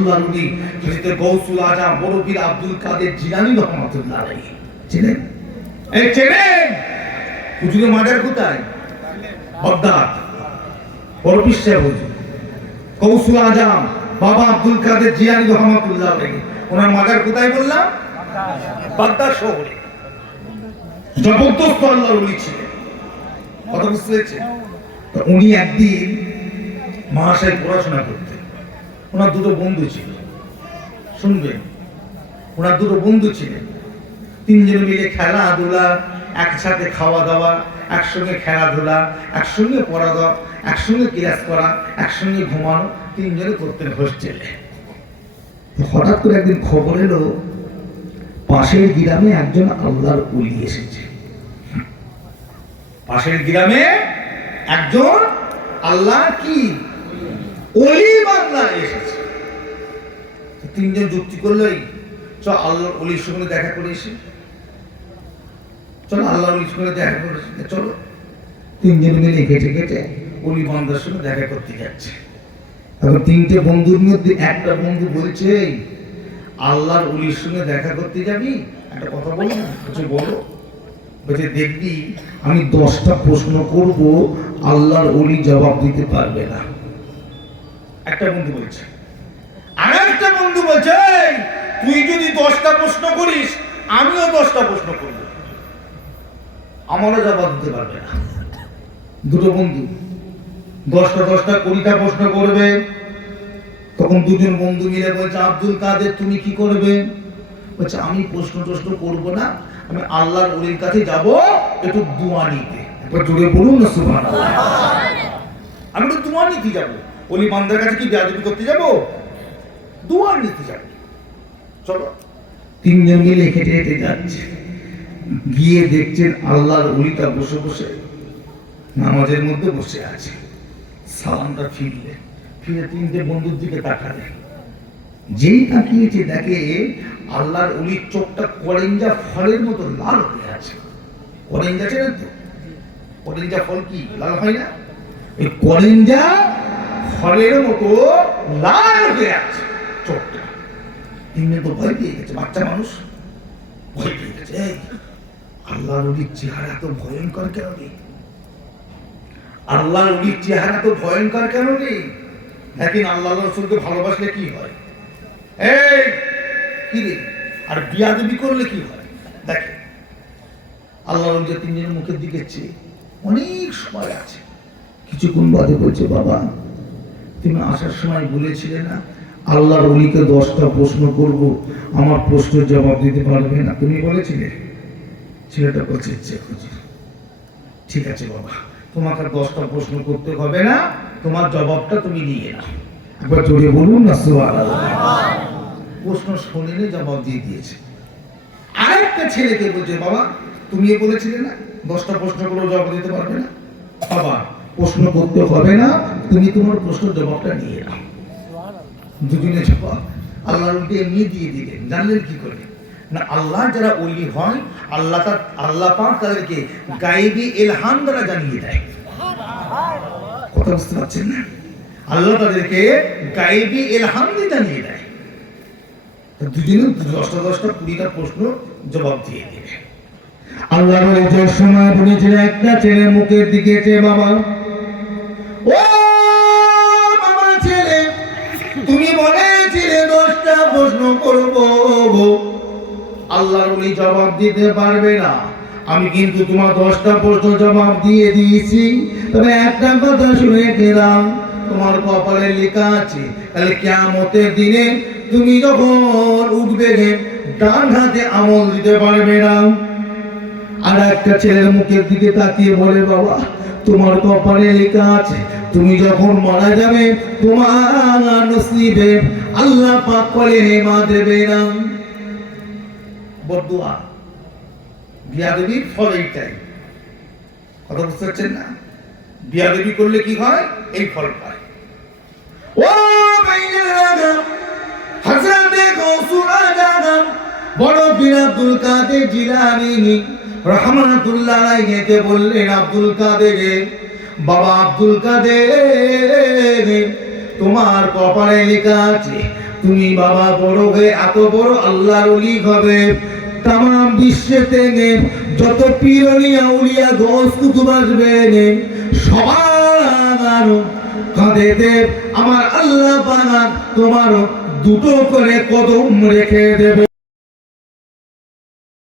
আল্লাহর নবী হযরত গাউসুল আজম বড় পীর আব্দুল কাদের জিলানী রহমাতুল্লাহ আলাইহি চেনেন? এই চেনেন? হুজুরের মাজার কোথায়? বাগদাদ। বড় পীর সাহেব হুজুর গাউসুল আজম বাবা আব্দুল কাদের জিলানী রহমাতুল্লাহ আলাইহি, ওনার মাজার কোথায় বললাম? বাগদাদ শহরে। জবরদস্ত আল্লাহর ওলি ছিলেন, কথা বুঝতে পেরেছেন? তো উনি একদিন মহাশয় পড়াশোনা করতেন। ওনার দুটো বন্ধু ছিল, শুনবেন, ওনার দুটো বন্ধু ছিলেন। তিনজন মিলে খেলাধুলা, একসাথে খাওয়া দাওয়া, একসঙ্গে খেলাধুলা, একসঙ্গে পড়া দাওয়া, একসঙ্গে ক্লাস করা, একসঙ্গে ঘুমানো, তিনজনে করতেন হোস্টেলে। হঠাৎ করে একদিন খবর এলো পাশের গ্রামে একজন আল্লাহর ওলি এসেছে। পাশের গ্রামে একজন আল্লাহ কি ওলি বান্দা এসেছে। তিনজন যুক্তি করলেই চল আল্লাহর ওলির সঙ্গে দেখা করে এসে, চলো আল্লাহর ওলির সঙ্গে দেখা করে চলো। তিনজন মিলে ঘেটে ঘেটে ওলি বান্দার সঙ্গে দেখা করতে যাচ্ছে। তখন তিনটে বন্ধুর মধ্যে একটা বন্ধু বলছে, আল্লাহর ওলির সঙ্গে দেখা করতে যাবি, একটা কথা বলো না। বলছে বলো। বলছে দেখবি আমি 10টা প্রশ্ন করব, আল্লাহর ওলি জবাব দিতে পারবে না। একটা বন্ধু বলছে। আর একটা বন্ধু বলছে তুই যদি 10টা প্রশ্ন করিস আমিও 10টা প্রশ্ন করব, আমারও জবাব দিতে পারবে না। দুটো বন্ধু 10টা 20টা প্রশ্ন করবে। তখন দুজন বন্ধু মিলে বলছে আব্দুল কাদের তুমি কি করবে? বলছে আমি প্রশ্ন করব না, আমি আল্লাহর ওলির কাছে যাব একটু দোয়া নিতে। একবার জোরে বলুন না সুবহানাল্লাহ। আমি একটু দোয়া নিতে যাব। ওলি বান্দার কাছে কি বেয়াদবি করতে যাব? দোয়া নিতে যাব। চলো। তিনজন মিলে হেঁটে হেঁটে যাচ্ছে। গিয়ে দেখছেন আল্লাহর ওলিটা বসে বসে নামাজের মধ্যে বসে আছে। সালামটা ফিরে তিনটে বন্ধুর দিকে তাকালেন। যেই তাকিয়েছে দেখে আল্লাহর ওলির চোখটা করেঞ্জা ফলের মতো লাল হয়ে আছে। করেঞ্জা চেনেন তো? করেঞ্জা ফল কি লাল হয় না? এই করেঞ্জা ফলের মতো লাল হয়ে আছে চোখটা। তিনজন তো ভয় পেয়ে গেছে, বাচ্চা মানুষ ভয় পেয়ে গেছে। এই আল্লাহর ওলির চেহারা তো ভয়ঙ্কর কেন রে? আল্লাহর ওলির চেহারা তো ভয়ঙ্কর কেন রে? দেখেন আল্লাহ রাসূলকে ভালোবাসলে কি হয়, এই কি রে, আর বিয়াদবি করলে কি হয়। দেখেন আল্লাহর ওলি তিনজনের মুখের দিকে চেয়ে অনেক সময় আছে। কিছুক্ষণ বাদে বলছে বাবা তুমি আসার সময় বলেছিলে না আল্লাহর ওলিকে 10টা প্রশ্ন করব, আমার প্রশ্নের জবাব দিতে পারবে না, তুমি বলেছিলে? ছেলেটা বলছে ঠিক আছে বাবা, তোমাকে 10টা প্রশ্ন করতে হবে না, তোমার জবাবটা তুমি নিয়ে নাও। একবার জোরে বলুন না সুবহানাল্লাহ। প্রশ্ন শুনেনি, জবাব দিয়ে দিয়েছে। আরেকটা ছেলেকে বলছে বাবা তুমি বলেছিলে না 10টা প্রশ্ন করে জবাব দিতে পারবে না, বাবা প্রশ্ন করতে হবে না, তুমি তোমার প্রশ্নের জবাবটা নিয়ে নাও। দুজনে জবাব আল্লাহর ওলি এমনি দিয়ে দিলেন। জানলেন কি করে? না আল্লাহ যারা ওলি হয় আল্লাহ পাক তাদেরকে গায়েবী ইলহাম দ্বারা জানিয়ে দেয়। কথা বুঝতে পারছেন না? আল্লাহ তাদেরকে গায়েবী ইলহাম দিয়ে জানিয়ে দেয়। দুজনে 10টা 20টা প্রশ্ন জবাব দিয়ে দিবে। আল্লাহর ওলি যে সময় বলেছিল একটা ছেলে মুখের দিকে চেয়ে বাবা ও বাবা ছেলে তুমি বলেছিলে 10টা প্রশ্ন করব, আল্লাহর ওলি জবাব দিতে পারবে না, আমি কিন্তু তোমার 10টা প্রশ্ন জবাব দিয়ে দিয়েছি। তবে একটা কথা শুনে গেলাম, তোমার কপালে লেখা আছে তাহলে কিয়ামতের দিনে তুমি যখন উঠবে ডান হাতে আমল দিতে পারবে না। আর একটা ছেলের মুখের দিকে তাকিয়ে বলে বাবা তোমার কপালে লেখা আছে তুমি যখন মারা যাবে তোমার নসিবে আল্লাহ পাক কলেমা দেবে না। বদদুয়া বিয়াদবির ফল এইটাই। কথা বুঝতে পারছেন না? বিয়াদবি করলে কি হয়? এই ফল পায়। ও ভাইরা হযরত গাউসুল আজম বড় পীর আব্দুল কাদের জিলানী রাহমাতুল্লাহ আলাইহি বললেন আব্দুল কাদের বাবা আব্দুল কাদের তোমার কপালে লেখা আছে তুমি বাবা বড় হয়ে এত বড় আল্লাহর ওলি হবে, তাম বিশ্বেতে যত পীরনিয়া উলিয়া গোস কুতুব আসবে সবার কাঁধেতে আমার আল্লাহ পাক তোমার দুটো করে কদম রেখে দেবে।